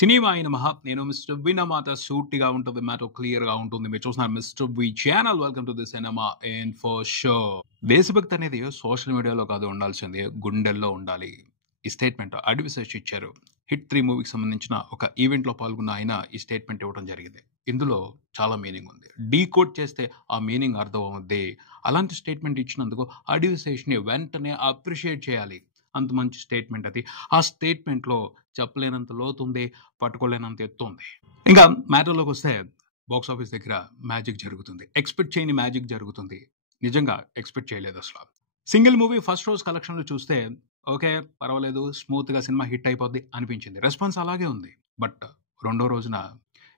Cinema అయిన మహా నేను మిస్టర్ విన్ మాట సూటిగా ఉంటుంది, మ్యాటర్ క్లియర్ గా ఉంటుంది. మీరు చూస్తున్నారు mister we channel. Welcome to the cinema and for show. దేశభక్తి అనేది సోషల్ మీడియాలో కాదు ఉండాల్సింది, గుండెల్లో ఉండాలి. ఈ స్టేట్మెంట్ అడవి శేష్ ఇచ్చారు. హిట్ 3 మూవీకి సంబంధించిన ఒక ఈవెంట్ లో పాల్గొన్న ఆయన ఈ స్టేట్మెంట్ ఇవ్వడం జరిగింది. ఇందులో చాలా మీనింగ్ ఉంది. డీకోడ్ చేస్తే ఆ మీనింగ్ అర్థం అవుద్ది. అలాంటి స్టేట్మెంట్ ఇచ్చినందుకు అడవి శేష్ ని వెంటనే అప్రిషియేట్ చేయాలి. అంత మంచి స్టేట్మెంట్ అది. ఆ స్టేట్మెంట్ లో చెప్పలేనంత లోతుంది, పట్టుకోలేనంత ఎత్తు ఉంది. ఇంకా మ్యాటర్లోకి వస్తే బాక్స్ ఆఫీస్ దగ్గర మ్యాజిక్ జరుగుతుంది. ఎక్స్పెక్ట్ చేయని మ్యాజిక్ జరుగుతుంది. నిజంగా ఎక్స్పెక్ట్ చేయలేదు అసలు. సింగిల్ మూవీ ఫస్ట్ రోజు కలెక్షన్లు చూస్తే ఓకే పర్వాలేదు, స్మూత్ గా సినిమా హిట్ అయిపోద్ది అనిపించింది. రెస్పాన్స్ అలాగే ఉంది. బట్ రెండో రోజున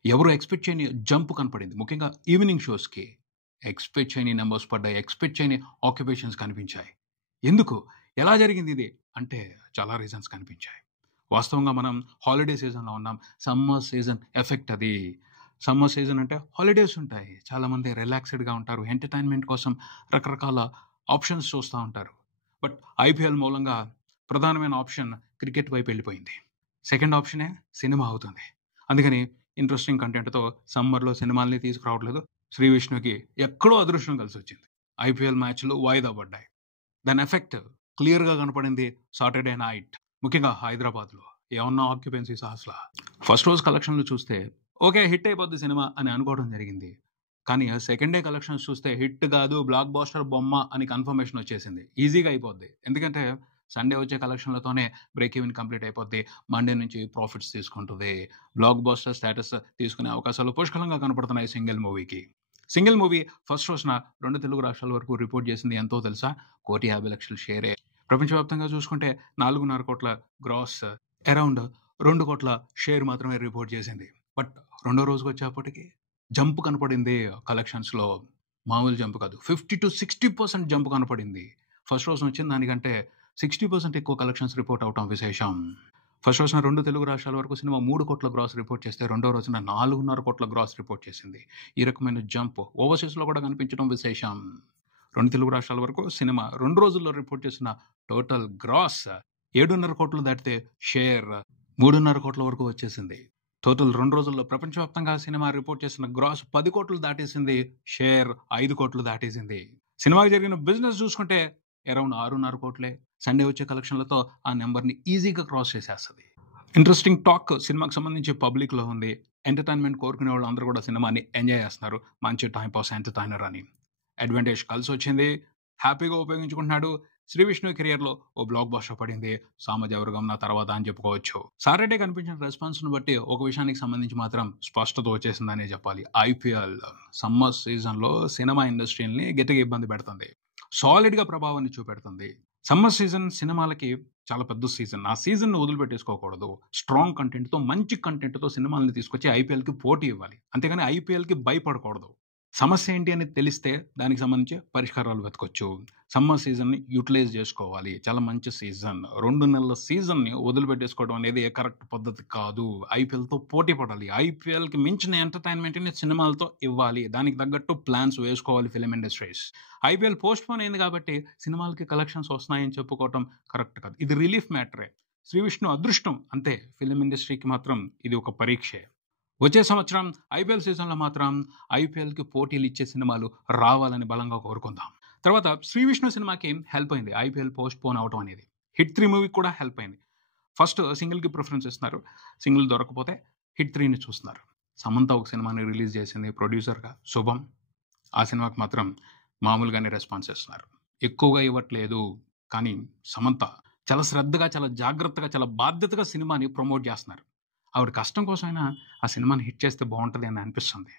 ఎవరు ఎక్స్పెక్ట్ చేయని జంప్ కనపడింది. ముఖ్యంగా ఈవినింగ్ షోస్ కి ఎక్స్పెక్ట్ చేయని నెంబర్స్ పడ్డాయి, ఎక్స్పెక్ట్ చేయని ఆక్యుపేషన్స్ కనిపించాయి. ఎందుకు, ఎలా జరిగింది ఇది అంటే చాలా రీజన్స్ కనిపించాయి. వాస్తవంగా మనం హాలిడే సీజన్లో ఉన్నాం. సమ్మర్ సీజన్ ఎఫెక్ట్ అది. సమ్మర్ సీజన్ అంటే హాలిడేస్ ఉంటాయి, చాలామంది రిలాక్స్డ్గా ఉంటారు, ఎంటర్టైన్మెంట్ కోసం రకరకాల ఆప్షన్స్ చూస్తూ ఉంటారు. బట్ ఐపీఎల్ మూలంగా ప్రధానమైన ఆప్షన్ క్రికెట్ వైపు వెళ్ళిపోయింది. సెకండ్ ఆప్షనే సినిమా అవుతుంది. అందుకని ఇంట్రెస్టింగ్ కంటెంట్తో సమ్మర్లో సినిమాల్ని తీసుకురావట్లేదు. శ్రీ విష్ణుకి ఎక్కడో అదృష్టం కలిసి వచ్చింది. ఐపీఎల్ మ్యాచ్లు వాయిదా పడ్డాయి. దాని ఎఫెక్ట్ క్లియర్గా కనపడింది సాటర్డే నైట్, ముఖ్యంగా హైదరాబాద్లో. ఏమన్నా ఆక్యుపెన్సీస్ అసలు ఫస్ట్ రోజు కలెక్షన్లు చూస్తే ఓకే హిట్ అయిపోద్ది సినిమా అని అనుకోవడం జరిగింది. కానీ సెకండ్ డే కలెక్షన్స్ చూస్తే హిట్ కాదు, బ్లాక్ బాస్టర్ బొమ్మ అని కన్ఫర్మేషన్ వచ్చేసింది. ఈజీగా అయిపోద్ది. ఎందుకంటే సండే వచ్చే కలెక్షన్లతోనే బ్రేక్ ఈవెన్ కంప్లీట్ అయిపోద్ది. మండే నుంచి ప్రాఫిట్స్ తీసుకుంటుంది. బ్లాక్ బాస్టర్ స్టేటస్ తీసుకునే అవకాశాలు పుష్కలంగా కనపడుతున్నాయి సింగిల్ మూవీకి. సింగిల్ మూవీ ఫస్ట్ రోజున 2 తెలుగు రాష్ట్రాల వరకు రిపోర్ట్ చేసింది ఎంతో తెలుసా? 1,50,00,000 షేరే. ప్రపంచవ్యాప్తంగా చూసుకుంటే 4.5 కోట్ల గ్రాస్, అరౌండ్ 2 కోట్ల షేర్ మాత్రమే రిపోర్ట్ చేసింది. బట్ రెండో రోజుకి వచ్చేప్పటికి జంప్ కనపడింది కలెక్షన్స్లో. మామూలు జంప్ కాదు, 50 to 60% జంప్ కనపడింది. ఫస్ట్ రోజున వచ్చిన దానికంటే 60% ఎక్కువ కలెక్షన్స్ రిపోర్ట్ అవటం విశేషం. ఫస్ట్ రోజున 2 తెలుగు రాష్ట్రాల వరకు సినిమా 3 కోట్ల గ్రాస్ రిపోర్ట్ చేస్తే రెండో రోజున 4.5 కోట్ల గ్రాస్ రిపోర్ట్ చేసింది. ఈ రకమైన జంప్ ఓవర్సీస్లో కూడా కనిపించడం విశేషం. 2 తెలుగు రాష్ట్రాల వరకు సినిమా 2 రోజుల్లో రిపోర్ట్ చేసిన టోటల్ గ్రాస్ 7.5 కోట్లు దాటితే షేర్ 3.5 కోట్ల వరకు వచ్చేసింది. టోటల్ 2 రోజుల్లో ప్రపంచవ్యాప్తంగా సినిమా రిపోర్ట్ చేసిన గ్రాస్ 10 కోట్లు దాటేసింది, షేర్ 5 కోట్లు దాటేసింది. సినిమాకి జరిగిన బిజినెస్ చూసుకుంటే అరౌండ్ 6.5 కోట్లే. సండే వచ్చే కలెక్షన్లతో ఆ నెంబర్ని ఈజీగా క్రాస్ చేసేస్తుంది. ఇంట్రెస్టింగ్ టాక్ సినిమాకి సంబంధించి పబ్లిక్లో ఉంది. ఎంటర్టైన్మెంట్ కోరుకునే వాళ్ళు అందరూ కూడా సినిమాని ఎంజాయ్ చేస్తున్నారు. మంచి టైం పాస్ ఎంటర్టైనర్ అని అడ్వాంటేజ్ కలిసి వచ్చింది. హ్యాపీగా ఉపయోగించుకుంటున్నాడు. శ్రీ విష్ణు కెరియర్లో ఓ బ్లాక్ బాస్టర్ పడింది. సామజవర్గం తర్వాత అని చెప్పుకోవచ్చు. సాటర్డే కనిపించిన రెస్పాన్స్ను బట్టి ఒక విషయానికి సంబంధించి మాత్రం స్పష్టత వచ్చేసిందనే చెప్పాలి. ఐపీఎల్ సమ్మర్ సీజన్లో సినిమా ఇండస్ట్రీని గట్టిగా ఇబ్బంది పెడుతుంది, సాలిడ్గా ప్రభావాన్ని చూపెడుతుంది. సమ్మర్ సీజన్ సినిమాలకి చాలా పెద్ద సీజన్. ఆ సీజన్ వదిలిపెట్టేసుకోకూడదు. స్ట్రాంగ్ కంటెంట్తో, మంచి కంటెంట్తో సినిమాలను తీసుకొచ్చి ఐపీఎల్కి పోటీ ఇవ్వాలి. అంతేగాని ఐపీఎల్కి భయపడకూడదు. సమస్య ఏంటి అని తెలిస్తే దానికి సంబంధించి పరిష్కారాలు వెతకొచ్చు. సమ్మర్ సీజన్ని యూటిలైజ్ చేసుకోవాలి. చాలా మంచి సీజన్. 2 నెలల సీజన్ని వదిలిపెట్టేసుకోవడం అనేది కరెక్ట్ పద్ధతి కాదు. ఐపీఎల్తో పోటీ పడాలి. ఐపీఎల్కి మించిన ఎంటర్టైన్మెంట్ని సినిమాలతో ఇవ్వాలి. దానికి తగ్గట్టు ప్లాన్స్ వేసుకోవాలి film industries. IPL post phone అయింది కాబట్టి సినిమాలకి కలెక్షన్స్ వస్తున్నాయని చెప్పుకోవటం కరెక్ట్ కాదు. ఇది రిలీఫ్ మ్యాటరే. శ్రీ విష్ణు అదృష్టం అంతే. ఫిలిం ఇండస్ట్రీకి మాత్రం ఇది ఒక పరీక్షే. వచ్చే సంవత్సరం ఐపీఎల్ సీజన్లో మాత్రం ఐపీఎల్కి పోటీలు ఇచ్చే సినిమాలు రావాలని బలంగా కోరుకుందాం. తర్వాత శ్రీ విష్ణు సినిమాకి హెల్ప్ అయింది ఐపీఎల్ పోస్ట్ పోన్ అవటం అనేది. హిట్ 3 మూవీకి కూడా హెల్ప్ అయింది. ఫస్ట్ సింగిల్కి ప్రిఫరెన్స్ ఇస్తున్నారు. సింగిల్ దొరకపోతే హిట్ 3ని చూస్తున్నారు. సమంత ఒక సినిమాని రిలీజ్ చేసింది ప్రొడ్యూసర్గా, శుభం. ఆ సినిమాకి మాత్రం మామూలుగానే రెస్పాన్స్ ఇస్తున్నారు, ఎక్కువగా ఇవ్వట్లేదు. కానీ సమంత చాలా శ్రద్ధగా, చాలా జాగ్రత్తగా, చాలా బాధ్యతగా సినిమాని ప్రమోట్ చేస్తున్నారు. ఆవిడ కష్టం కోసమైనా ఆ సినిమాని హిట్ చేస్తే బాగుంటుంది అని అనిపిస్తుంది.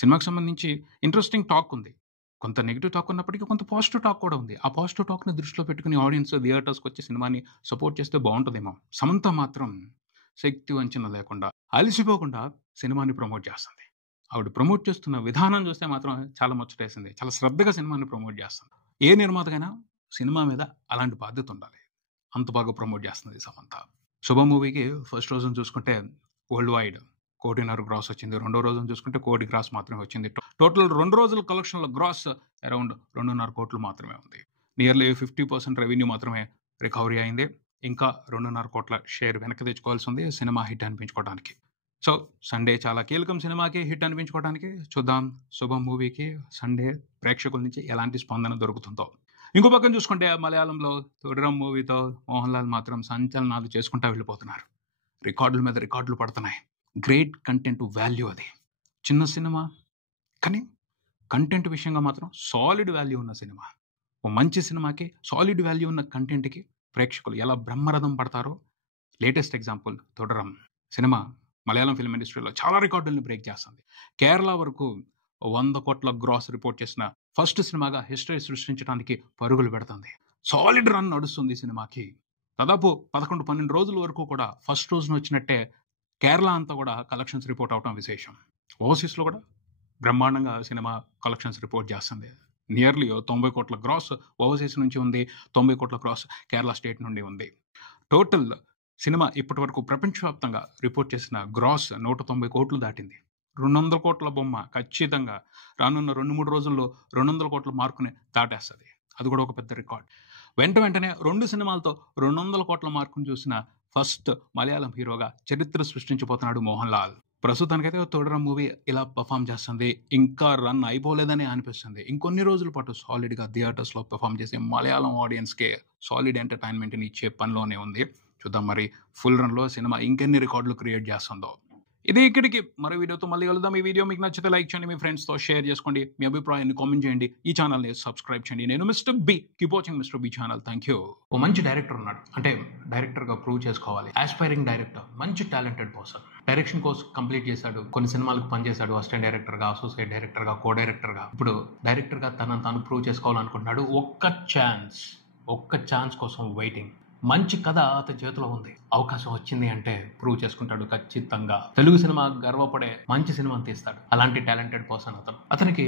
సినిమాకి సంబంధించి ఇంట్రెస్టింగ్ టాక్ ఉంది. కొంత నెగిటివ్ టాక్ ఉన్నప్పటికీ కొంత పాజిటివ్ టాక్ కూడా ఉంది. ఆ పాజిటివ్ టాక్ని దృష్టిలో పెట్టుకుని ఆడియన్స్ థియేటర్స్కి వచ్చి సినిమాని సపోర్ట్ చేస్తే బాగుంటుందేమో. సమంత మాత్రం శక్తి వంచన లేకుండా, అలసిపోకుండా సినిమాని ప్రమోట్ చేస్తుంది. ఆవిడ ప్రమోట్ చేస్తున్న విధానం చూస్తే మాత్రం చాలా ముచ్చటేసింది. చాలా శ్రద్ధగా సినిమాని ప్రమోట్ చేస్తుంది. ఏ నిర్మాతకైనా సినిమా మీద అలాంటి బాధ్యత ఉండాలి. అంత బాగా ప్రమోట్ చేస్తుంది సమంత. శుభ మూవీకి ఫస్ట్ రోజున చూసుకుంటే వరల్డ్ వైడ్ 1.5 కోటి గ్రాస్ వచ్చింది. రెండో రోజున చూసుకుంటే 1 కోటి గ్రాస్ మాత్రమే వచ్చింది. టోటల్ 2 రోజుల కలెక్షన్ల గ్రాస్ అరౌండ్ 2.5 కోట్లు మాత్రమే ఉంది. నియర్లీ 50% రెవెన్యూ మాత్రమే రికవరీ అయింది. ఇంకా 2.5 కోట్ల షేర్ వెనక్కి తెచ్చుకోవాల్సి ఉంది సినిమా హిట్ అనిపించుకోవడానికి. సో సండే చాలా కీలకం సినిమాకి హిట్ అనిపించుకోవడానికి. చూద్దాం శుభం మూవీకి సండే ప్రేక్షకుల నుంచి ఎలాంటి స్పందన దొరుకుతుందో. ఇంకో పక్కన చూసుకుంటే మలయాళంలో తొడిరం మూవీతో మోహన్ లాల్ మాత్రం సంచలనాలు చేసుకుంటా వెళ్ళిపోతున్నారు. రికార్డుల మీద రికార్డులు పడుతున్నాయి. గ్రేట్ కంటెంట్ వాల్యూ అది. చిన్న సినిమా కానీ కంటెంట్ విషయంగా మాత్రం సాలిడ్ వాల్యూ ఉన్న సినిమా. ఓ మంచి సినిమాకి సాలిడ్ వాల్యూ ఉన్న కంటెంట్కి ప్రేక్షకులు ఎలా బ్రహ్మరథం పడతారో latest example Thudarum cinema Malayalam film ఇండస్ట్రీలో చాలా రికార్డుల్ని బ్రేక్ చేస్తుంది. కేరళ వరకు 100 కోట్ల గ్రాస్ రిపోర్ట్ చేసిన ఫస్ట్ సినిమాగా హిస్టరీ సృష్టించడానికి పరుగులు పెడుతుంది. సాలిడ్ రన్ నడుస్తుంది సినిమాకి. దాదాపు 11-12 రోజుల వరకు కూడా ఫస్ట్ రోజున వచ్చినట్టే కేరళ అంతా కూడా కలెక్షన్స్ రిపోర్ట్ అవటం విశేషం. ఓవర్సీస్లో కూడా బ్రహ్మాండంగా సినిమా కలెక్షన్స్ రిపోర్ట్ చేస్తుంది. నియర్లీ 90 కోట్ల గ్రాస్ ఓవర్సీస్ నుంచి ఉంది, 90 కోట్ల గ్రాస్ కేరళ స్టేట్ నుండి ఉంది. టోటల్ సినిమా ఇప్పటి వరకు ప్రపంచవ్యాప్తంగా రిపోర్ట్ చేసిన గ్రాస్ 190 కోట్లు దాటింది. 200 కోట్ల బొమ్మ ఖచ్చితంగా రానున్న 2-3 రోజుల్లో 200 కోట్ల మార్కుని దాటేస్తుంది. అది కూడా ఒక పెద్ద రికార్డ్. వెంటనే 2 సినిమాలతో 200 కోట్ల మార్కును చూసిన ఫస్ట్ మలయాళం హీరోగా చరిత్ర సృష్టించబోతున్నాడు మోహన్ లాల్. ప్రస్తుతానికైతే తొడరం మూవీ ఇలా పర్ఫామ్ చేస్తుంది. ఇంకా రన్ అయిపోలేదని అనిపిస్తుంది. ఇంకొన్ని రోజుల పాటు సాలిడ్గా థియేటర్స్లో పర్ఫామ్ చేసి మలయాళం ఆడియన్స్కే సాలిడ్ ఎంటర్టైన్మెంట్ని ఇచ్చే పనిలోనే ఉంది. చూద్దాం మరి ఫుల్ రన్లో సినిమా ఇంకెన్ని రికార్డులు క్రియేట్ చేస్తుందో. ఇది ఇక్కడికి మరో వీడియోతో మళ్ళీ కలుద్దాం. ఈ వీడియో మీకు నచ్చితే లైక్ చేయండి, మీ ఫ్రెండ్స్తో షేర్ చేసుకోండి, మీ అభిప్రాయాన్ని కామెంట్ చేయండి, ఈ ఛానల్ని సబ్స్క్రైబ్ చేయండి. నేను mister B, keep watching mister B channel. Thank you. ఓ మంచి డైరెక్టర్ ఉన్నాడు, అంటే డైరెక్టర్గా ప్రూవ్ చేసుకోవాలి. ఆస్పైరింగ్ డైరెక్టర్, మంచి talented person. Direction course complete చేశాడు, కొన్ని సినిమాలకు పనిచేశాడు, అసిస్టెంట్ డైరెక్టర్గా, అసోసియేట్ డైరెక్టర్గా, కో డైరెక్టర్గా. ఇప్పుడు డైరెక్టర్గా తనను తాను ప్రూవ్ చేసుకోవాలనుకుంటున్నాడు. ఒక్క ఛాన్స్ కోసం వెయిటింగ్. మంచి కథ అతని చేతిలో ఉంది. అవకాశం వచ్చింది అంటే ప్రూవ్ చేసుకుంటాడు ఖచ్చితంగా. తెలుగు సినిమా గర్వపడే మంచి సినిమాని తీస్తాడు. అలాంటి టాలెంటెడ్ పర్సన్ అతనికి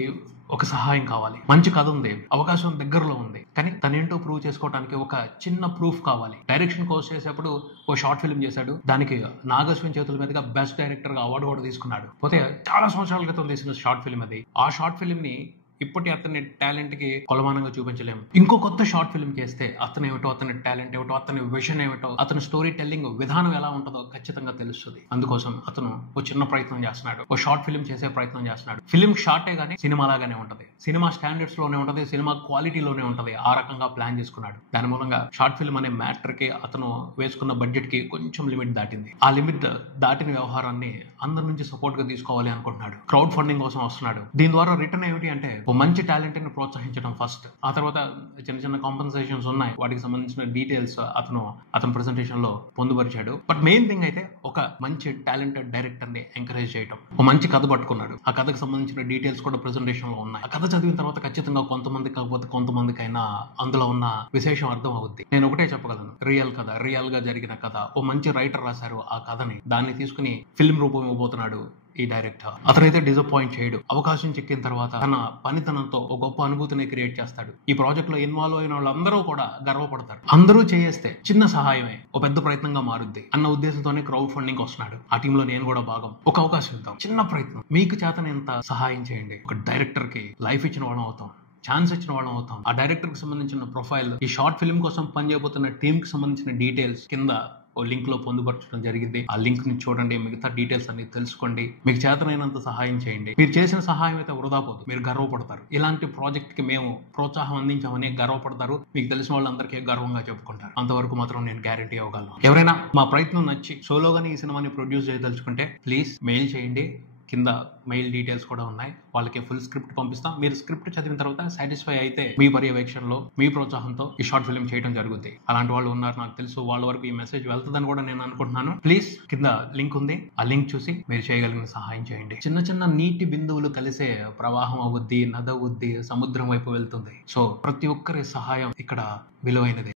ఒక సహాయం కావాలి. మంచి కథ ఉంది, అవకాశం దగ్గరలో ఉంది, కానీ తనేంటో ప్రూవ్ చేసుకోవడానికి ఒక చిన్న ప్రూఫ్ కావాలి. డైరెక్షన్ కోర్స్ చేసేప్పుడు ఓ షార్ట్ ఫిల్మ్ చేశాడు. దానికి నాగశ్విన్ చేతుల మీదుగా బెస్ట్ డైరెక్టర్ గా అవార్డు కూడా తీసుకున్నాడు. పోతే చాలా సంవత్సరాల క్రితం తీసిన షార్ట్ ఫిల్మ్ అది. ఆ షార్ట్ ఫిల్మ్ ని ఇప్పటి అతని టాలెంట్ కి కొలమానంగా చూపించలేము. ఇంకో కొత్త షార్ట్ ఫిల్మ్ చేస్తే అతను ఏమిటో, అతని టాలెంట్ ఏమిటో, అతని విజన్ ఏమిటో, అతని స్టోరీ టెల్లింగ్ విధానం ఎలా ఉంటుందో ఖచ్చితంగా తెలుస్తుంది. అందుకోసం అతను ఓ చిన్న ప్రయత్నం చేస్తున్నాడు, ఓ షార్ట్ ఫిల్మ్ చేసే ప్రయత్నం చేస్తున్నాడు. ఫిల్మ్ షార్టే గానీ సినిమా లాగానే ఉంటది, సినిమా స్టాండర్డ్స్ లోనే ఉంటది, సినిమా క్వాలిటీలోనే ఉంటది. ఆ రకంగా ప్లాన్ చేసుకున్నాడు. దాని మూలంగా షార్ట్ ఫిల్మ్ అనే మ్యాటర్ కి అతను వేసుకున్న బడ్జెట్ కి కొంచెం లిమిట్ దాటింది. ఆ లిమిట్ దాటిన వ్యవహారాన్ని అందరి నుంచి సపోర్ట్ గా తీసుకోవాలి అనుకుంటున్నాడు. క్రౌడ్ ఫండింగ్ కోసం వస్తున్నాడు. దీని ద్వారా రిటర్న్ ఏమిటి అంటే ఓ మంచి టాలెంట్ ని ప్రోత్సహించడం ఫస్ట్. ఆ తర్వాత చిన్న చిన్న కాంపెన్సేషన్స్ ఉన్నాయి, వాటికి సంబంధించిన డీటెయిల్స్ అతను ప్రెజెంటేషన్ లో పొందుపరిచాడు. బట్ మెయిన్ థింగ్ అయితే ఒక మంచి టాలెంటెడ్ డైరెక్టర్ ని ఎంకరేజ్ చేయడం. ఒక మంచి కథ పట్టుకున్నాడు. ఆ కథకు సంబంధించిన డీటెయిల్స్ కూడా ప్రెజెంటేషన్ లో ఉన్నాయి. ఆ కథ చదివిన తర్వాత ఖచ్చితంగా కొంతమంది కాకపోతే కొంతమందికైనా అందులో ఉన్న విశేషం అర్థం అవుద్ది. నేను ఒకటే చెప్పగలను, రియల్ కథ, రియల్ గా జరిగిన కథ. ఓ మంచి రైటర్ రాశారు ఆ కథని, దాన్ని తీసుకుని ఫిల్మ్ రూపం ఇవ్వబోతున్నాడు ఈ డైరెక్టర్. అతనైతే డిసప్పాయింట్ చేయడు. అవకాశం చిక్కిన తర్వాత తన పనితనంతో ఒక గొప్ప అనుభూతిని క్రియేట్ చేస్తాడు. ఈ ప్రాజెక్ట్ లో ఇన్వాల్వ్ అయిన వాళ్ళందరూ కూడా గర్వపడతారు. అందరూ చేస్తే చిన్న సహాయమే ఒక పెద్ద ప్రయత్నంగా మారుద్ది అన్న ఉద్దేశంతోనే క్రౌడ్ ఫండింగ్ వస్తున్నాడు. ఆ టీంలో నేను కూడా భాగం. ఒక అవకాశం ఇద్దాం, చిన్న ప్రయత్నం, మీకు చేతన ఎంత సహాయం చేయండి. ఒక డైరెక్టర్ కి లైఫ్ ఇచ్చిన వాళ్ళం అవుతాం, ఛాన్స్ ఇచ్చిన వాళ్ళం అవుతాం. ఆ డైరెక్టర్ కి సంబంధించిన ప్రొఫైల్, ఈ షార్ట్ ఫిల్మ్ కోసం పనిచేయబోతున్న టీమ్ కి సంబంధించిన డీటెయిల్స్ కింద ఓ లింక్ లో పొందుపరచడం జరిగింది. ఆ లింక్ ని చూడండి, మిగతా డీటెయిల్స్ అన్ని తెలుసుకోండి, మీకు చేతనైనంత సహాయం చేయండి. మీరు చేసిన సహాయం అయితే వృధా పోదు, మీరు గర్వపడతారు. ఇలాంటి ప్రాజెక్ట్ కి మేము ప్రోత్సాహం అందించామని గర్వపడతారు. మీకు తెలిసిన వాళ్ళందరికీ గర్వంగా చెప్పుకుంటారు. అంతవరకు మాత్రం నేను గ్యారంటీ ఇవ్వగలను. ఎవరైనా మా ప్రయత్నం నచ్చి సోలోగానే ఈ సినిమాని ప్రొడ్యూస్ చేయదలుచుకుంటే ప్లీజ్ మెయిల్ చేయండి. కింద మెయిల్ డీటెయిల్స్ కూడా ఉన్నాయి. వాళ్ళకి ఫుల్ స్క్రిప్ట్ పంపిస్తాం. మీరు స్క్రిప్ట్ చదివిన తర్వాత సాటిస్ఫై అయితే మీ పర్యవేక్షణలో, మీ ప్రోత్సాహంతో ఈ షార్ట్ ఫిల్మ్ చేయడం జరుగుతుంది. అలాంటి వాళ్ళు ఉన్నారు నాకు తెలుసు. వాళ్ళ వరకు ఈ మెసేజ్ వెళ్తుందని కూడా నేను అనుకుంటున్నాను. ప్లీజ్ కింద లింక్ ఉంది, ఆ లింక్ చూసి మీరు చేయగలిగిన సహాయం చేయండి. చిన్న చిన్న నీటి బిందువులు కలిసే ప్రవాహం అవుద్ది, నది అవుద్ది, సముద్రం వైపు వెళ్తుంది. సో ప్రతి ఒక్కరి సహాయం ఇక్కడ విలువైనది.